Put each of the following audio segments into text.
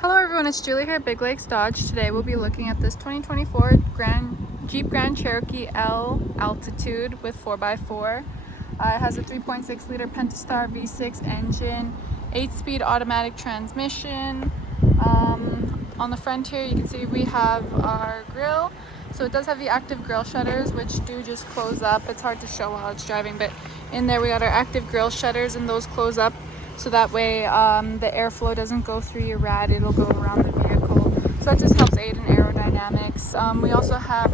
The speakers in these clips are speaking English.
Hello everyone, it's Julie here at Big Lakes Dodge. Today we'll be looking at this 2024 Jeep Grand Cherokee L Altitude with 4x4. It has a 3.6 liter Pentastar V6 engine, 8-speed automatic transmission. On the front here you can see we have our grille. So it does have the active grille shutters, which do just close up. It's hard to show while it's driving, but in there we got our active grille shutters and those close up. So that way the airflow doesn't go through your rad, it'll go around the vehicle. So that just helps aid in aerodynamics. We also have,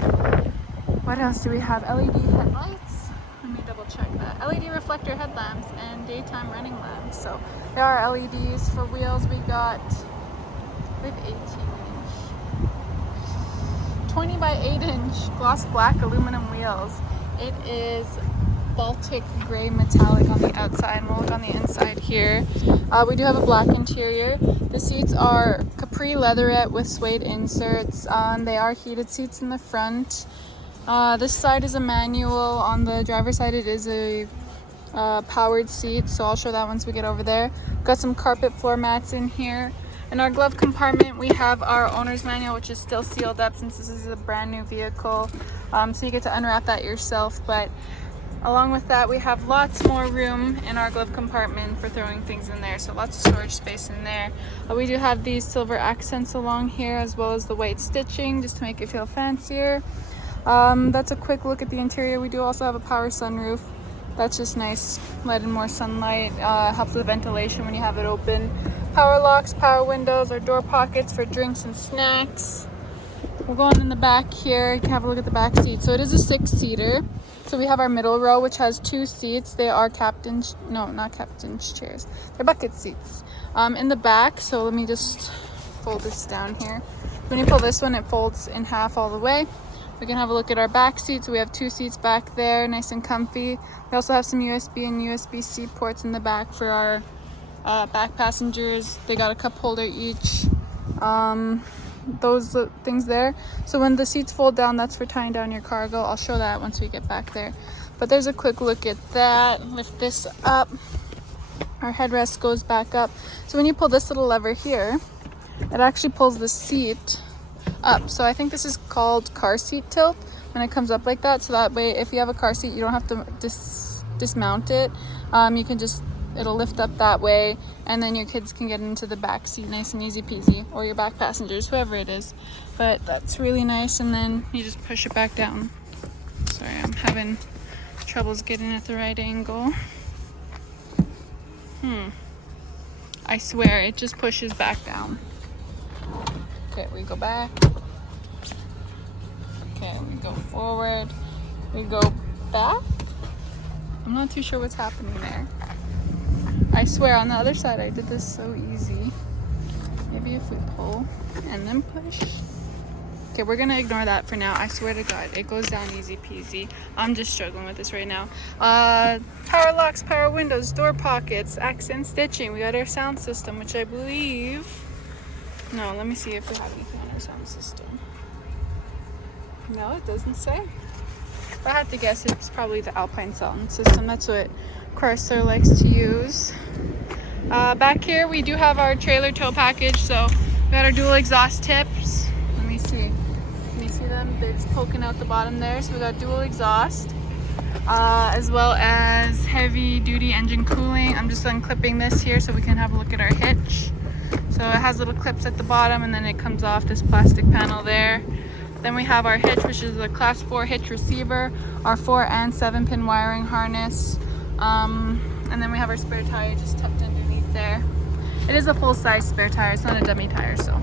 what else do we have? LED headlights. Let me double check that. LED reflector headlamps and daytime running lamps. So there are LEDs for wheels. We have 18-inch, 20 by 8-inch gloss black aluminum wheels. It is Baltic gray metallic on the outside, and we'll look on the inside here. We do have a black interior. The seats are Capri leatherette with suede inserts. They are heated seats in the front. This side is a manual. On the driver's side it is a powered seat, so I'll show that once we get over there. Got some carpet floor mats in here. In our glove compartment we have our owner's manual, which is still sealed up since this is a brand new vehicle, so you get to unwrap that yourself. But along with that, we have lots more room in our glove compartment for throwing things in there, so lots of storage space in there. We do have these silver accents along here, as well as the white stitching, just to make it feel fancier. That's a quick look at the interior. We do also have a power sunroof. That's just nice, let in more sunlight, helps with ventilation when you have it open. Power locks, power windows, or door pockets for drinks and snacks. We'll go on in the back here. You can have a look at the back seat. So it is a 6-seater. So we have our middle row, which has 2 seats. They are not captain's chairs. They're bucket seats. In the back, so let me just fold this down here. When you pull this one, it folds in half all the way. We can have a look at our back seat. So we have 2 seats back there, nice and comfy. We also have some USB and USB-C ports in the back for our back passengers. They got a cup holder each. Those things there. So when the seats fold down, that's for tying down your cargo. I'll show that once we get back there. But there's a quick look at that. Lift this up. Our headrest goes back up. So when you pull this little lever here, it actually pulls the seat up. So I think this is called car seat tilt when it comes up like that. So that way, if you have a car seat, you don't have to dismount it. You can just, it'll lift up that way, and then your kids can get into the back seat nice and easy peasy, or your back passengers, whoever it is. But that's really nice, and then you just push it back down. Sorry, I'm having troubles getting at the right angle. I swear, it just pushes back down. Okay, we go back. Okay, we go forward. We go back. I'm not too sure what's happening there. I swear, on the other side I did this so easy. Maybe if we pull and then push. Okay, we're gonna ignore that for now. I swear to God, it goes down easy peasy. I'm just struggling with this right now. Power locks, power windows, door pockets, accent stitching. We got our sound system, which I believe... No, let me see if we have anything on our sound system. No, it doesn't say. If I had to guess, it's probably the Alpine sound system. That's what Chrysler likes to use. Back here we do have our trailer tow package. So we got our dual exhaust tips. Let me see. Can you see them? They're just poking out the bottom there. So we got dual exhaust, as well as heavy duty engine cooling. I'm just unclipping this here so we can have a look at our hitch. So it has little clips at the bottom, and then it comes off this plastic panel there. Then we have our hitch, which is a class 4 hitch receiver, our 4 and 7-pin wiring harness. And then we have our spare tire just tucked underneath there. It is a full-size spare tire, it's not a dummy tire, so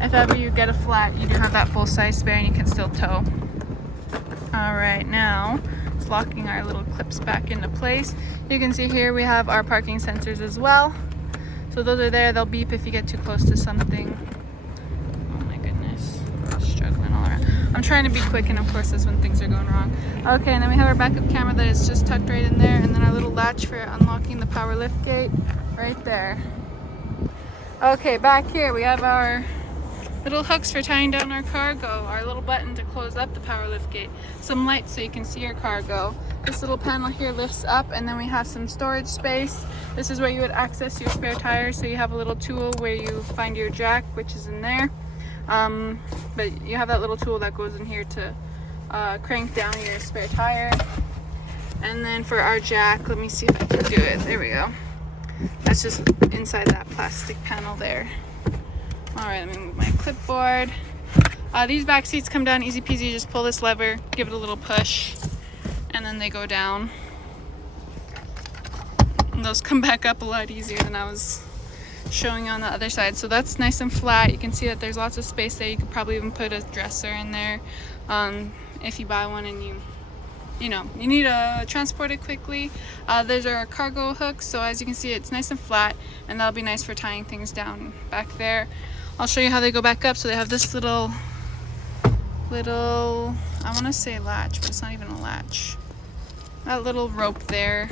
if ever you get a flat, you do have that full-size spare and you can still tow. Alright, now it's locking our little clips back into place. You can see here we have our parking sensors as well. So those are there, they'll beep if you get too close to something. Oh my goodness, struggling all around. I'm trying to be quick, and of course that's when things are going wrong. Okay, and then we have our backup camera that is just tucked right in there, and then our little latch for unlocking the power lift gate right there. Okay, back here we have our little hooks for tying down our cargo, our little button to close up the power lift gate, some lights so you can see your cargo. This little panel here lifts up, and then we have some storage space. This is where you would access your spare tires, so you have a little tool where you find your jack, which is in there. But you have that little tool that goes in here to crank down your spare tire. And then for our jack, let me see if I can do it. There we go. That's just inside that plastic panel there. All right, let me move my clipboard. These back seats come down easy peasy. You just pull this lever, give it a little push, and then they go down. And those come back up a lot easier than I was showing on the other side. So that's nice and flat. You can see that there's lots of space there. You could probably even put a dresser in there if you buy one and you need to transport it quickly. There's our cargo hooks, so as you can see, it's nice and flat, and that'll be nice for tying things down back there. I'll show you how they go back up. So they have this little, I want to say latch, but it's not even a latch. That little rope there,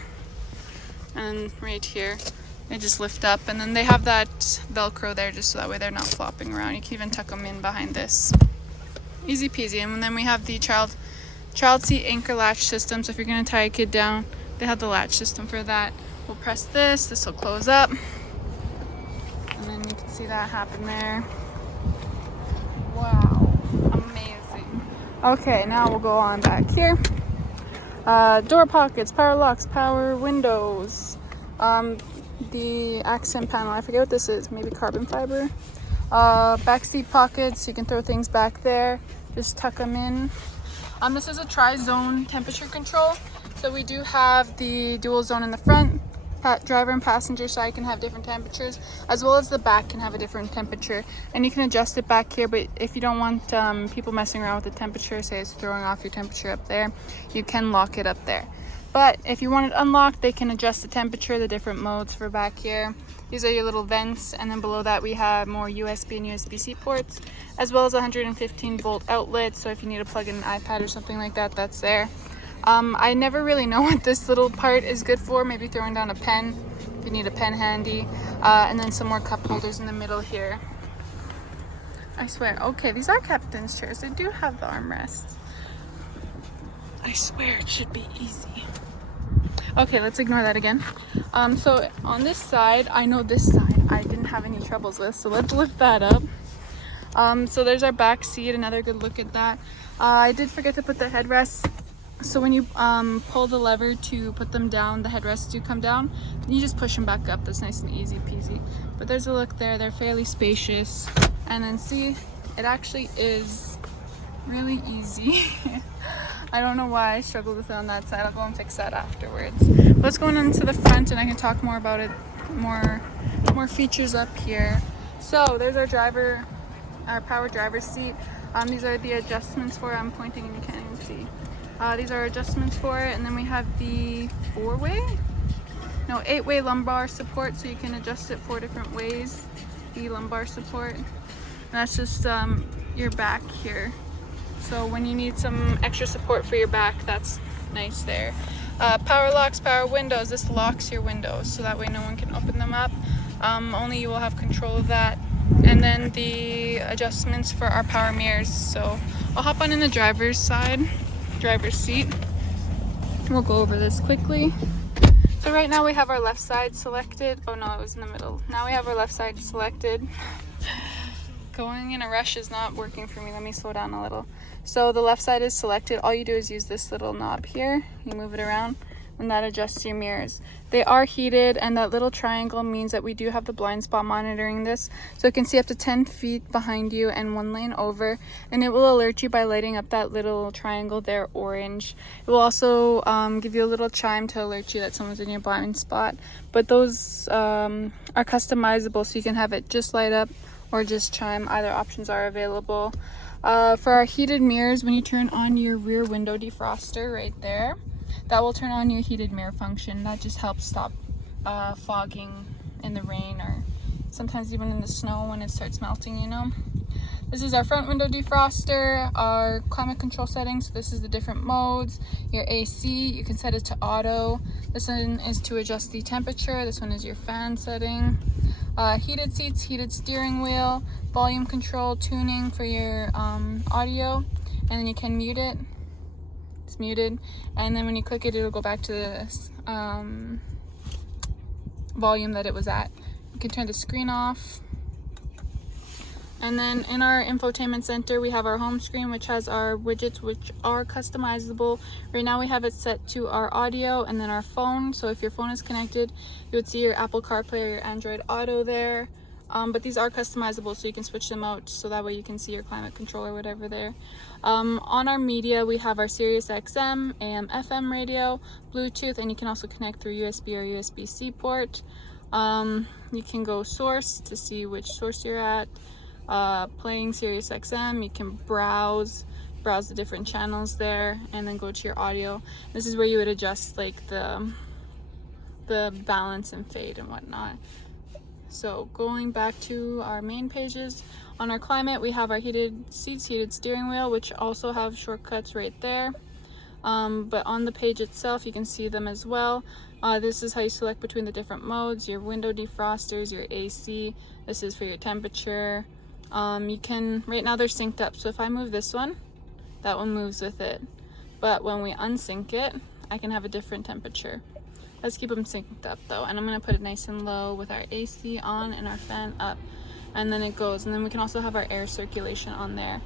and right here, they just lift up, and then they have that Velcro there just so that way they're not flopping around. You can even tuck them in behind this. Easy peasy. And then we have the child seat anchor latch system. So if you're going to tie a kid down, they have the latch system for that. We'll press this will close up, and then you can see that happen there. Wow, amazing. Okay, now we'll go on back here. Door pockets, power locks, power windows, the accent panel, I forget what this is, maybe carbon fiber. Back seat pockets, you can throw things back there, just tuck them in. This is a tri-zone temperature control. So we do have the dual zone in the front, driver and passenger side can have different temperatures, as well as the back can have a different temperature. And you can adjust it back here, but if you don't want people messing around with the temperature, say it's throwing off your temperature up there, you can lock it up there. But if you want it unlocked, they can adjust the temperature, the different modes for back here. These are your little vents, and then below that we have more USB and USB-C ports, as well as 115 volt outlets. So if you need to plug in an iPad or something like that, that's there. I never really know what this little part is good for. Maybe throwing down a pen if you need a pen handy. And then some more cup holders in the middle here. I swear. Okay, these are captain's chairs. They do have the armrests. I swear it should be easy. Okay, let's ignore that again. So on this side, I know this side I didn't have any troubles with, so let's lift that up. So there's our back seat, another good look at that. I did forget to put the headrests. So when you pull the lever to put them down, the headrests do come down. You just push them back up. That's nice and easy peasy. But there's a look there. They're fairly spacious. And then see, it actually is really easy. I don't know why I struggled with it on that side. I'll go and fix that afterwards. Let's go on to the front and I can talk more about it, more features up here. So there's our power driver's seat. These are the adjustments for it. I'm pointing and you can't even see. These are adjustments for it, and then we have the 8-way lumbar support, so you can adjust it 4 different ways, the lumbar support. And that's just your back here. So when you need some extra support for your back, that's nice there. Power locks, power windows. This locks your windows, so that way no one can open them up. Only you will have control of that. And then the adjustments for our power mirrors. So I'll hop on in the driver's seat. We'll go over this quickly. So right now we have our left side selected. Oh no, it was in the middle. Now we have our left side selected. Going in a rush is not working for me. Let me slow down a little. So the left side is selected. All you do is use this little knob here. You move it around and that adjusts your mirrors. They are heated, and that little triangle means that we do have the blind spot monitoring this. So it can see up to 10 feet behind you and 1 lane over, and it will alert you by lighting up that little triangle there orange. It will also give you a little chime to alert you that someone's in your blind spot. But those are customizable, so you can have it just light up or just chime. Either options are available. For our heated mirrors, when you turn on your rear window defroster right there, that will turn on your heated mirror function. That just helps stop fogging in the rain, or sometimes even in the snow when it starts melting, you know. This is our front window defroster, our climate control settings. So this is the different modes. Your AC, you can set it to auto. This one is to adjust the temperature. This one is your fan setting. Heated seats, heated steering wheel, volume control, tuning for your audio, and then you can mute it. It's muted, and then when you click it, it'll go back to the volume that it was at. You can turn the screen off. And then in our infotainment center, we have our home screen, which has our widgets, which are customizable. Right now we have it set to our audio and then our phone. So if your phone is connected, you would see your Apple CarPlay or your Android Auto there. But these are customizable, so you can switch them out so that way you can see your climate control or whatever there. On our media, we have our Sirius XM, AM, FM radio, Bluetooth, and you can also connect through USB or USB-C port. You can go source to see which source you're at. Playing Sirius XM, you can browse the different channels there, and then go to your audio. This is where you would adjust like the balance and fade and whatnot. So going back to our main pages, on our climate we have our heated seats, heated steering wheel, which also have shortcuts right there. But on the page itself you can see them as well. This is how you select between the different modes, your window defrosters, your AC. This is for your temperature. You can, right now they're synced up, so if I move this one, that one moves with it. But when we unsync it, I can have a different temperature. Let's keep them synced up though, and I'm gonna put it nice and low with our AC on and our fan up, and then it goes. And then we can also have our air circulation on there.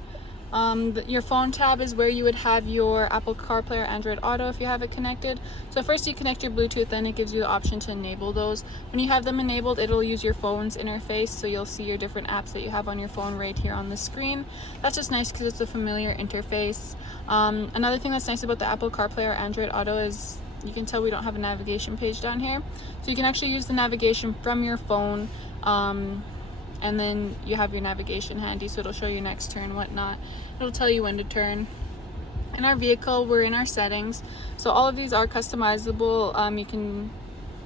Your phone tab is where you would have your Apple CarPlay or Android Auto if you have it connected. So first you connect your Bluetooth, then it gives you the option to enable those. When you have them enabled, it'll use your phone's interface, so you'll see your different apps that you have on your phone right here on the screen. That's just nice because it's a familiar interface. Another thing that's nice about the Apple CarPlay or Android Auto is you can tell we don't have a navigation page down here. So you can actually use the navigation from your phone, and then you have your navigation handy, so it'll show you next turn, whatnot. It'll tell you when to turn. In our vehicle, we're in our settings, so all of these are customizable. You can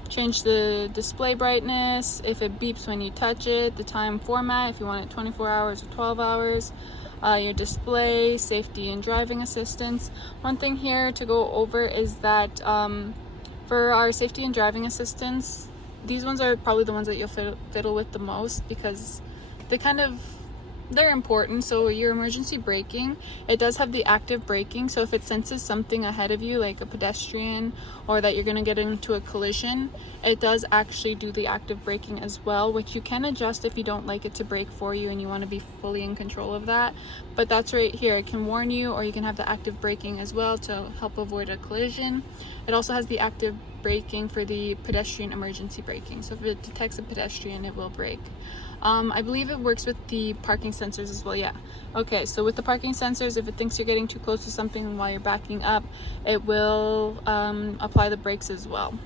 change the display brightness, if it beeps when you touch it, the time format, if you want it 24 hours or 12 hours, your display, safety and driving assistance. One thing here to go over is that for our safety and driving assistance, these ones are probably the ones that you'll fiddle with the most because they're important. So your emergency braking, it does have the active braking, so if it senses something ahead of you like a pedestrian or that you're going to get into a collision, it does actually do the active braking as well, which you can adjust if you don't like it to brake for you and you want to be fully in control of that. But that's right here, it can warn you, or you can have the active braking as well to help avoid a collision. It also has the active braking for the pedestrian emergency braking, so if it detects a pedestrian, it will brake. I believe it works with the parking sensors as well. Yeah. Okay, so with the parking sensors, if it thinks you're getting too close to something while you're backing up, it will apply the brakes as well.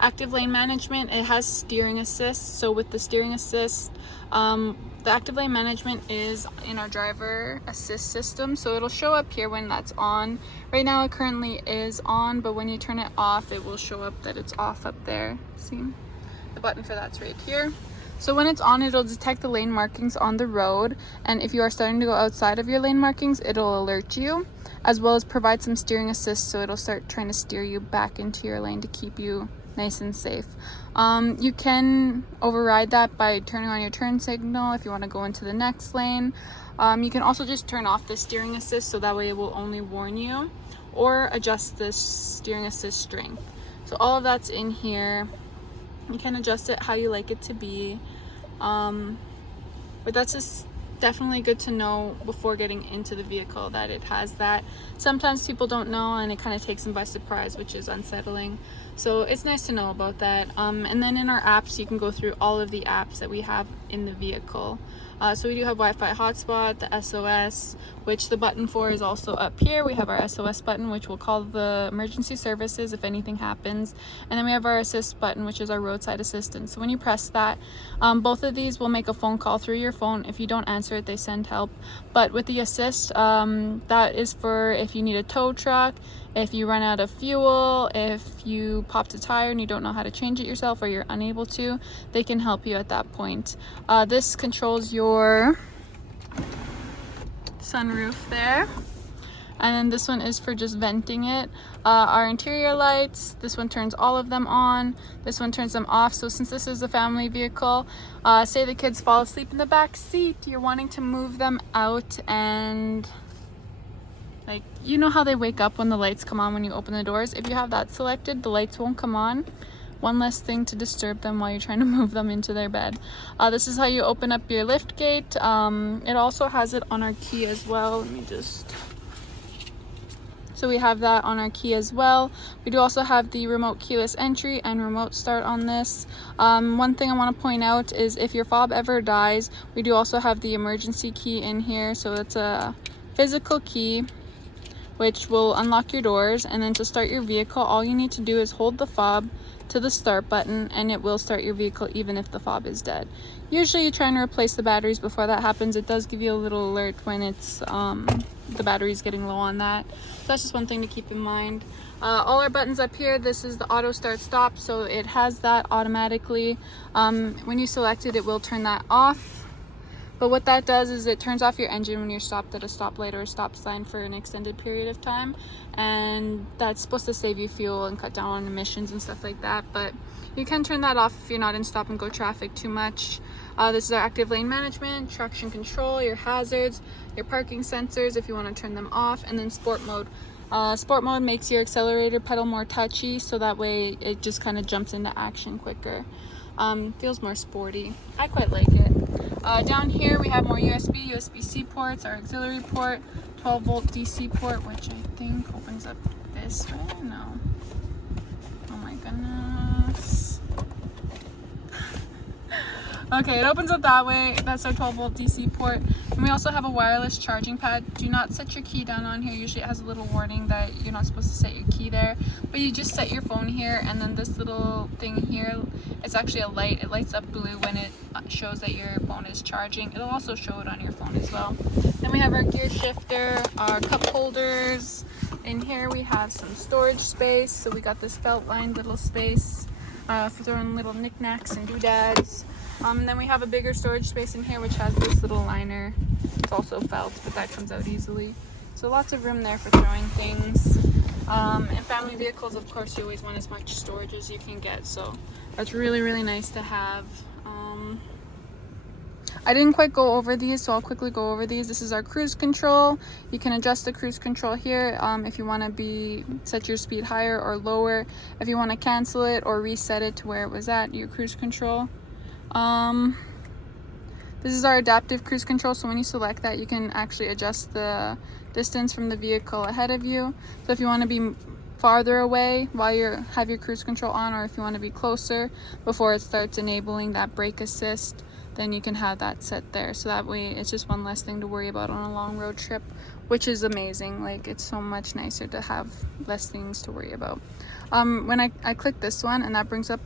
Active lane management, it has steering assist. So with the steering assist, the active lane management is in our driver assist system, so it'll show up here when that's on. Right now it currently is on, but when you turn it off, it will show up that it's off up there. See, the button for that's right here. So when it's on, it'll detect the lane markings on the road, and if you are starting to go outside of your lane markings, it'll alert you, as well as provide some steering assist, so it'll start trying to steer you back into your lane to keep you nice and safe. You can override that by turning on your turn signal if you want to go into the next lane. You can also just turn off the steering assist, so that way it will only warn you, or adjust the steering assist strength. So all of that's in here. You can adjust it how you like it to be, but that's just definitely good to know before getting into the vehicle that it has that. Sometimes people don't know and it kind of takes them by surprise, which is unsettling, so it's nice to know about that. And then in our apps, you can go through all of the apps that we have in the vehicle. So we do have Wi-Fi hotspot, the SOS, which the button for is also up here. We have our SOS button, which will call the emergency services if anything happens. And then we have our assist button, which is our roadside assistance. So when you press that, both of these will make a phone call through your phone. If you don't answer it, they send help. But with the assist, that is for if you need a tow truck, if you run out of fuel, if you popped a tire and you don't know how to change it yourself or you're unable to, they can help you at that point. This controls your sunroof there. And then this one is for just venting it. Our interior lights, this one turns all of them on, this one turns them off. So since this is a family vehicle, say the kids fall asleep in the back seat, you're wanting to move them out, and like, you know how they wake up when the lights come on when you open the doors? If you have that selected, the lights won't come on. One less thing to disturb them while you're trying to move them into their bed. This is how you open up your lift gate. It also has it on our key as well. Let me just... So we have that on our key as well. We do also have the remote keyless entry and remote start on this. One thing I want to point out is if your fob ever dies, we do also have the emergency key in here. So it's a physical key which will unlock your doors, and then to start your vehicle, all you need to do is hold the fob to the start button and it will start your vehicle even if the fob is dead. Usually you're trying to replace the batteries before that happens. It does give you a little alert when it's the battery's getting low on that. So that's just one thing to keep in mind. All our buttons up here, this is the auto start stop, so it has that automatically. When you select it, it will turn that off. But what that does is it turns off your engine when you're stopped at a stoplight or a stop sign for an extended period of time, and that's supposed to save you fuel and cut down on emissions and stuff like that. But you can turn that off if you're not in stop and go traffic too much. This is our active lane management, traction control, your hazards, your parking sensors if you want to turn them off, and then sport mode. Sport mode makes your accelerator pedal more touchy, so that way it just kind of jumps into action quicker. Feels more sporty. I quite like it. Down here we have more USB, USB-C ports, our auxiliary port, 12-volt DC port, which I think opens up this way. No. Oh my goodness. Okay, it opens up that way. That's our 12-volt DC port. And we also have a wireless charging pad. Do not set your key down on here. Usually it has a little warning that you're not supposed to set your key there. But you just set your phone here, and then this little thing here, it's actually a light. It lights up blue when it shows that your phone is charging. It'll also show it on your phone as well. Then we have our gear shifter, our cup holders. In here we have some storage space. So we got this felt-lined little space for throwing little knickknacks and doodads. And then we have a bigger storage space in here which has this little liner. It's also felt, but that comes out easily. So lots of room there for throwing things. In family vehicles, of course, you always want as much storage as you can get. So that's really, really nice to have. I didn't quite go over these, so I'll quickly go over these. This is our cruise control. You can adjust the cruise control here if you want to set your speed higher or lower. If you want to cancel it or reset it to where it was at, your cruise control. This is our adaptive cruise control, so when you select that, you can actually adjust the distance from the vehicle ahead of you. So if you want to be farther away while you have your cruise control on, or if you want to be closer before it starts enabling that brake assist, then you can have that set there. So that way it's just one less thing to worry about on a long road trip, which is amazing. Like, it's so much nicer to have less things to worry about. When I click this one, and that brings up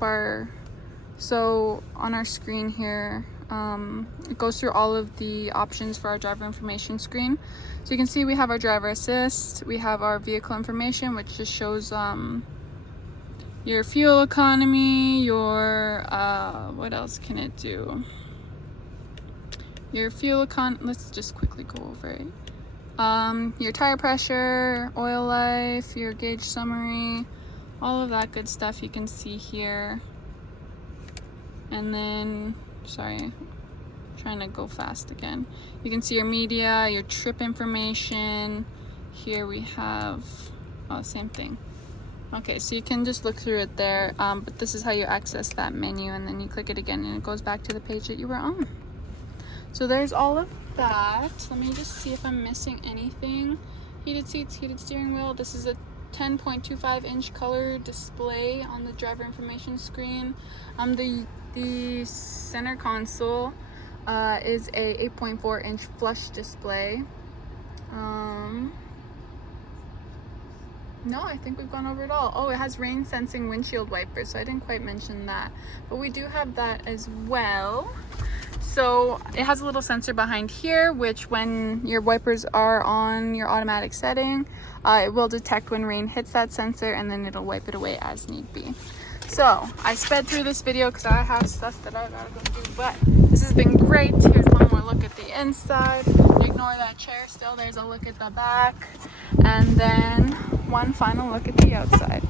so on our screen here, it goes through all of the options for our driver information screen. So you can see we have our driver assist, we have our vehicle information, which just shows your fuel economy, your what else can it do? Your fuel let's just quickly go over it. Your tire pressure, oil life, your gauge summary, all of that good stuff you can see here. And then, sorry, trying to go fast again. You can see your media, your trip information. Here we have, same thing. Okay, so you can just look through it there, but this is how you access that menu, and then you click it again and it goes back to the page that you were on. So there's all of that. Let me just see if I'm missing anything. Heated seats, heated steering wheel. This is a 10.25 inch color display on the driver information screen. The center console is a 8.4 inch flush display. No, I think we've gone over it all. Oh, it has rain sensing windshield wipers, so I didn't quite mention that, but we do have that as well. So it has a little sensor behind here, which when your wipers are on your automatic setting, it will detect when rain hits that sensor, and then it'll wipe it away as need be. So I sped through this video because I have stuff that I gotta go do, but this has been great. Here's one more look at the inside. ignore that chair still. There's a look at the back, and then one final look at the outside.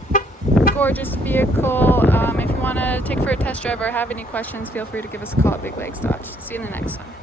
Gorgeous vehicle. If you want to take for a test drive or have any questions, feel free to give us a call at Big Legs Dodge. See you in the next one.